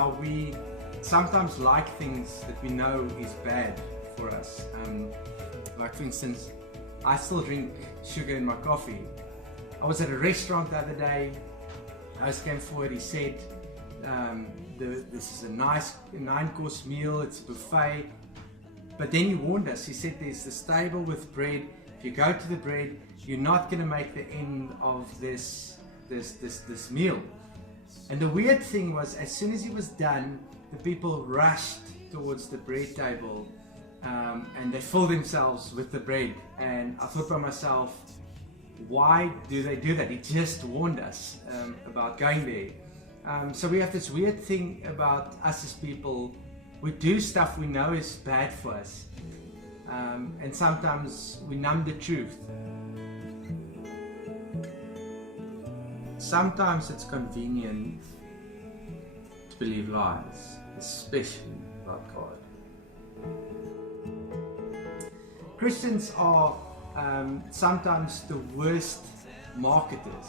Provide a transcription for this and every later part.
how we sometimes like things that we know is bad for us. Like for instance, I still drink sugar in my coffee. I was at a restaurant the other day. The host came forward, he said, this is a nice 9-course meal, it's a buffet. But then he warned us, he said there's this table with bread. If you go to the bread, you're not going to make the end of this meal. And the weird thing was, as soon as he was done, the people rushed towards the bread table and they filled themselves with the bread. And I thought by myself, why do they do that? He just warned us about going there. So we have this weird thing about us as people. We do stuff we know is bad for us, and sometimes we numb the truth. Sometimes it's convenient to believe lies, especially about God. Christians are sometimes the worst marketers.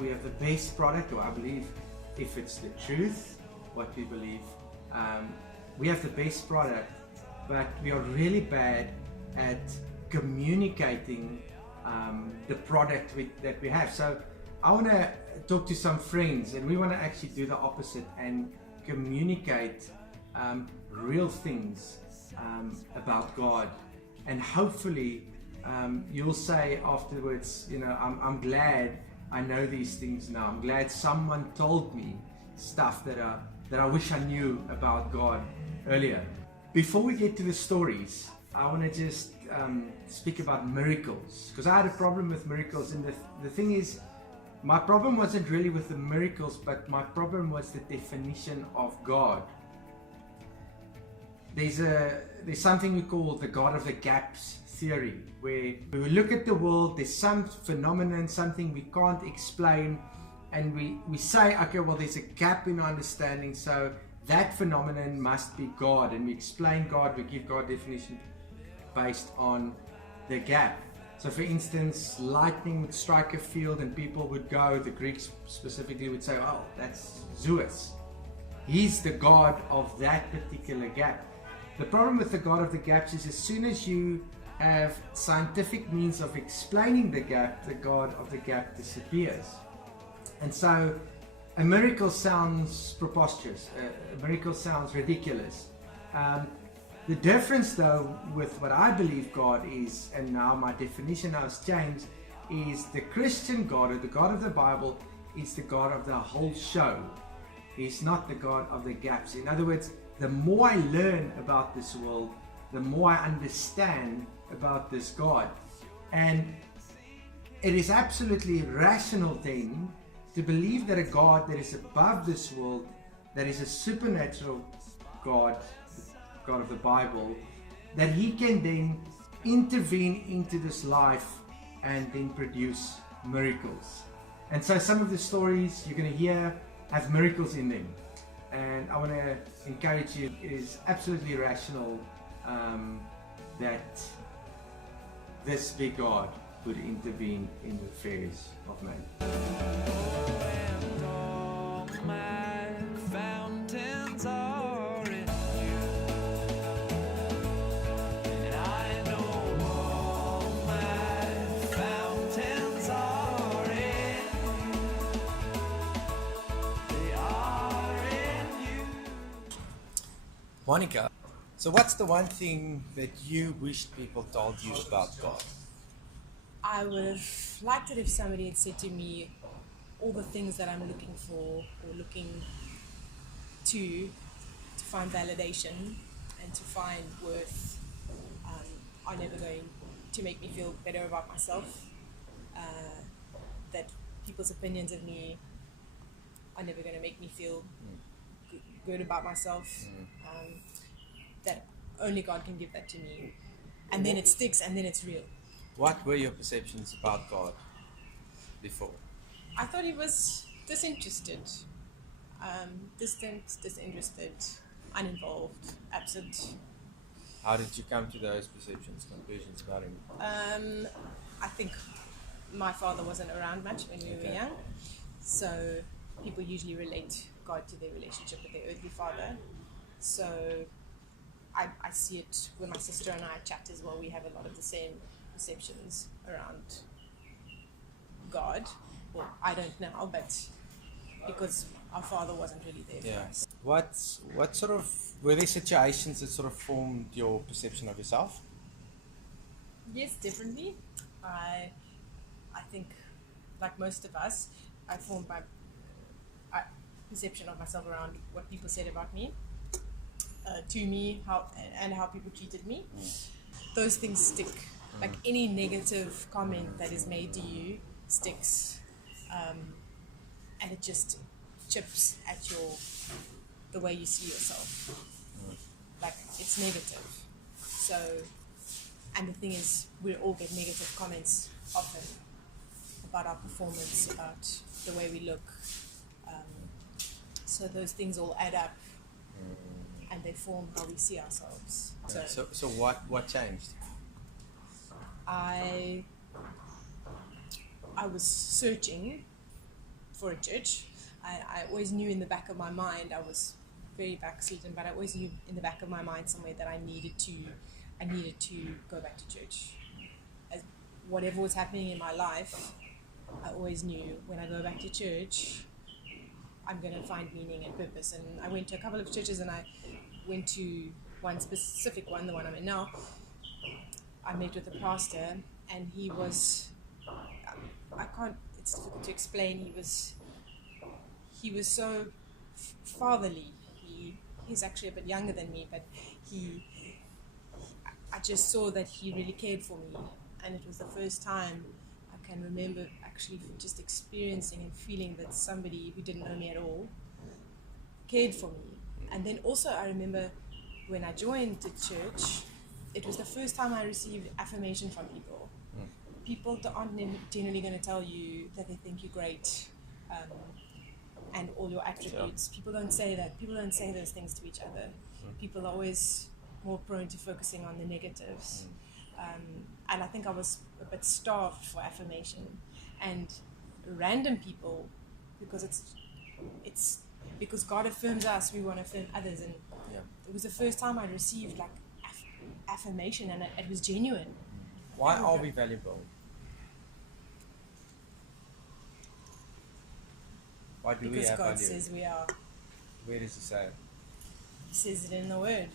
We have the best product, or I believe if it's the truth, what we believe, we have the best product, but we are really bad at communicating the product that we have. So I want to talk to some friends, and we want to actually do the opposite and communicate real things about God. And hopefully you'll say afterwards, I'm glad I know these things now. I'm glad someone told me stuff that I wish I knew about God earlier. Before we get to the stories, I want to just speak about miracles, because I had a problem with miracles, and the thing is, my problem wasn't really with the miracles, but my problem was the definition of God. There's something we call the God of the gaps theory, where we look at the world, there's some phenomenon, something we can't explain, and we say, okay, well, there's a gap in our understanding, so that phenomenon must be God, and we explain God, we give God definition based on the gap. So for instance, lightning would strike a field and people would go, the Greeks specifically would say, oh, that's Zeus. He's the God of that particular gap. The problem with the God of the gaps is, as soon as you have scientific means of explaining the gap, the God of the gap disappears. And so a miracle sounds preposterous, a miracle sounds ridiculous. The difference though with what I believe God is, and now my definition now has changed, is the Christian God, or the God of the Bible, is the God of the whole show. He's not the God of the gaps. In other words, the more I learn about this world, the more I understand about this God. And it is absolutely rational then to believe that a God that is above this world, that is a supernatural God, God of the Bible, that He can then intervene into this life and then produce miracles. And so some of the stories you're going to hear have miracles in them. And I want to encourage you, it is absolutely rational that this big God would intervene in the affairs of man. Monica, so what's the one thing that you wished people told you about God? I would have liked it if somebody had said to me all the things that I'm looking for or looking to find validation and to find worth are never going to make me feel better about myself. That people's opinions of me are never going to make me feel good about myself. That only God can give that to me, and then it sticks, and then it's real. What were your perceptions about God before? I thought He was disinterested, distant, disinterested, uninvolved, absent. How did you come to those perceptions, conclusions about Him? I think my father wasn't around much when we were young, so people usually relate regard to their relationship with their earthly father. So I see it when my sister and I chat as well. We have a lot of the same perceptions around God. Well, I don't now, but because our father wasn't really there for us. What sort of were there situations that sort of formed your perception of yourself? Yes, definitely. I think, like most of us, I formed my perception of myself around what people said about me, to me, how people treated me. Those things stick. Like any negative comment that is made to you sticks, and it just chips at the way you see yourself. Like it's negative. So, and the thing is, we all get negative comments often about our performance, about the way we look. So those things all add up, and they form how we see ourselves. So what changed? I was searching for a church. I always knew in the back of my mind, I was very backslidden, but I always knew in the back of my mind somewhere that I needed to go back to church. As whatever was happening in my life, I always knew when I go back to church, I'm going to find meaning and purpose. And I went to a couple of churches, and I went to one specific one, the one I'm in now. I met with a pastor, and he was, it's difficult to explain, he was so fatherly. He's actually a bit younger than me, but I just saw that he really cared for me, and it was the first time I can remember actually just experiencing and feeling that somebody who didn't know me at all cared for me. And then also I remember when I joined the church, it was the first time I received affirmation from people. People aren't generally going to tell you that they think you're great, and all your attributes. Sure. People don't say that. People don't say those things to each other. People are always more prone to focusing on the negatives. And I think I was a bit starved for affirmation. And random people, because it's because God affirms us, we want to affirm others. And it was the first time I received like affirmation, and it was genuine. Why are we valuable? Why do we Because have God value? says we are. Where does it say? He says it in the Word.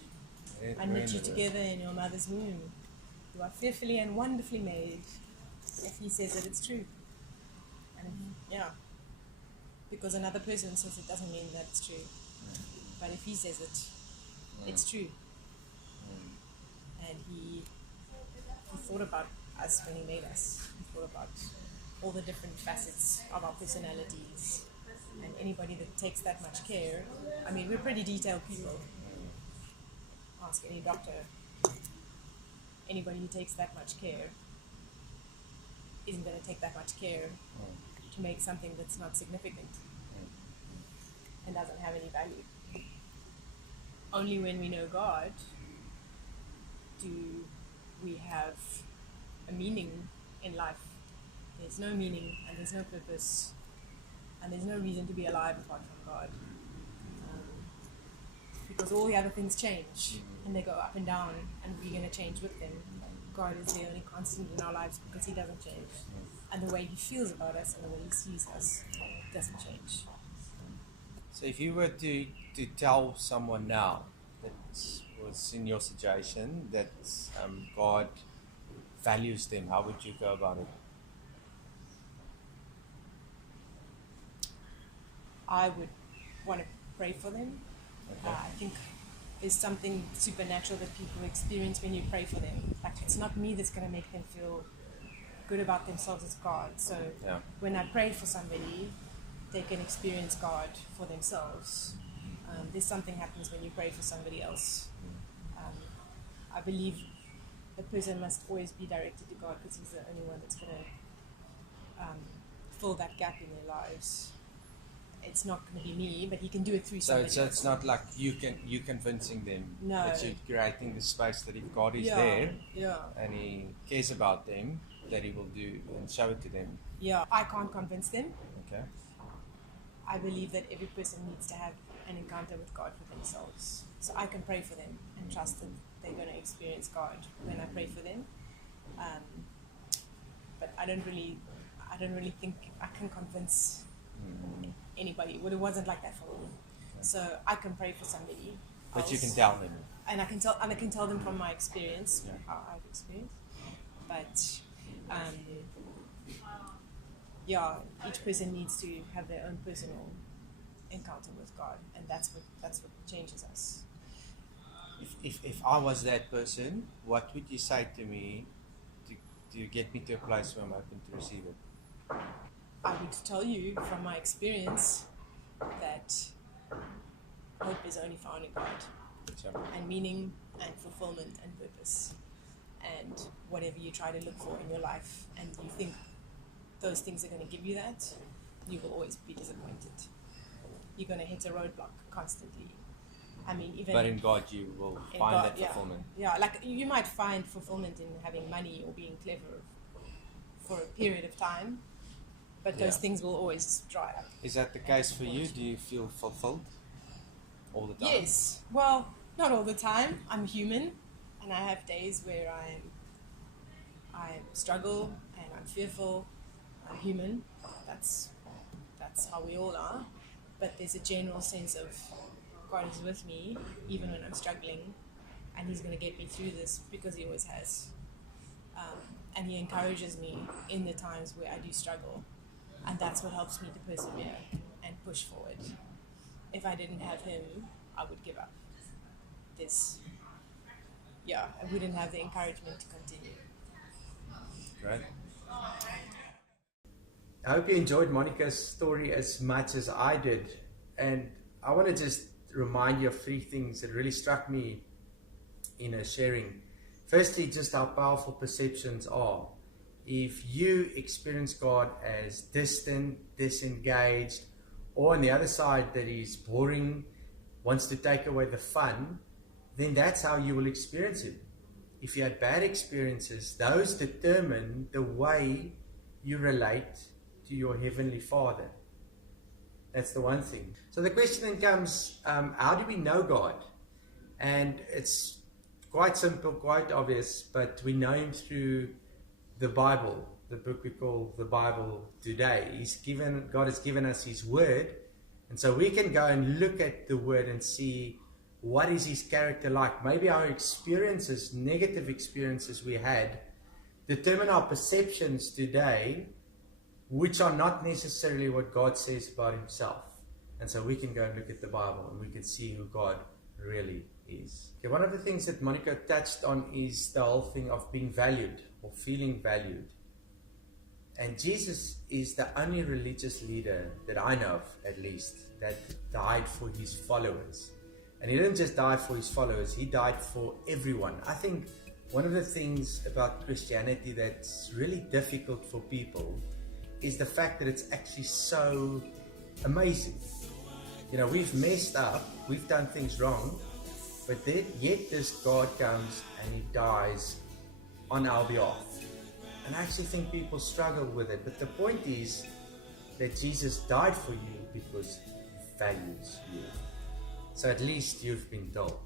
I knit you together in your mother's womb. You are fearfully and wonderfully made. If He says it, it's true. And because another person says it doesn't mean that it's true. But if He says it, it's true. And He thought about us when He made us. He thought about all the different facets of our personalities. And anybody that takes that much care, I mean, we're pretty detailed people. Ask any doctor. Anybody who takes that much care isn't going to take that much care to make something that's not significant and doesn't have any value. Only when we know God do we have a meaning in life. There's no meaning, and there's no purpose, and there's no reason to be alive apart from God. Because all the other things change, and they go up and down, and we're going to change with them. God is the only constant in our lives because He doesn't change. And the way He feels about us and the way He sees us doesn't change. So if you were to tell someone now that was in your situation that God values them, how would you go about it? I would want to pray for them. Okay. I think there's something supernatural that people experience when you pray for them. Like, it's not me that's going to make them feel good about themselves, it's God. So when I pray for somebody, they can experience God for themselves. There's something happens when you pray for somebody else. I believe the person must always be directed to God because He's the only one that's going to fill that gap in their lives. It's not going to be me, but He can do it through somebody So else. it's not like you convincing them. No. That you're creating the space that if God is Yeah, there yeah. and He cares about them, that He will do and show it to them. Yeah, I can't convince them. Okay. I believe that every person needs to have an encounter with God for themselves. So I can pray for them and trust that they're going to experience God when I pray for them. But I don't really think I can convince anybody. Well, it wasn't like that for me. So I can pray for somebody. But you can tell them. And I can tell them from my experience, how I've experienced. But each person needs to have their own personal encounter with God, and that's what changes us. If I was that person, what would you say to me to get me to a place where I'm open to receive it? I would tell you from my experience that hope is only found in God, and meaning and fulfillment and purpose, and whatever you try to look for in your life and you think those things are going to give you that, you will always be disappointed. You're going to hit a roadblock constantly. I mean, even but in God you will find that fulfillment. Yeah, like you might find fulfillment in having money or being clever for a period of time, but those things will always dry up. Is that the case for you? Do you feel fulfilled all the time? Yes. Well, not all the time. I'm human, and I have days where I struggle and I'm fearful. I'm human. That's how we all are. But there's a general sense of God is with me even when I'm struggling, and He's going to get me through this because He always has. And He encourages me in the times where I do struggle, and that's what helps me to persevere and push forward. If I didn't have Him, I would give up. I wouldn't have the encouragement to continue. Great. I hope you enjoyed Monica's story as much as I did. And I want to just remind you of 3 things that really struck me in her sharing. Firstly, just how powerful perceptions are. If you experience God as distant, disengaged, or on the other side that He's boring, wants to take away the fun, then that's how you will experience Him. If you had bad experiences, those determine the way you relate to your Heavenly Father. That's the one thing. So the question then comes, how do we know God? And it's quite simple, quite obvious, but we know Him through the Bible, the book we call the Bible today. God has given us His Word, and so we can go and look at the Word and see what is His character like. Maybe our experiences, negative experiences we had, determine our perceptions today, which are not necessarily what God says about Himself. And so we can go and look at the Bible and we can see who God really is. Okay, one of the things that Monica touched on is the whole thing of being valued or feeling valued. And Jesus is the only religious leader that I know of, at least, that died for His followers. And He didn't just die for His followers, He died for everyone. I think one of the things about Christianity that's really difficult for people is the fact that it's actually so amazing. You know, we've messed up, we've done things wrong, but yet this God comes and He dies on our behalf. And I actually think people struggle with it, but the point is that Jesus died for you because He values you. So at least you've been told.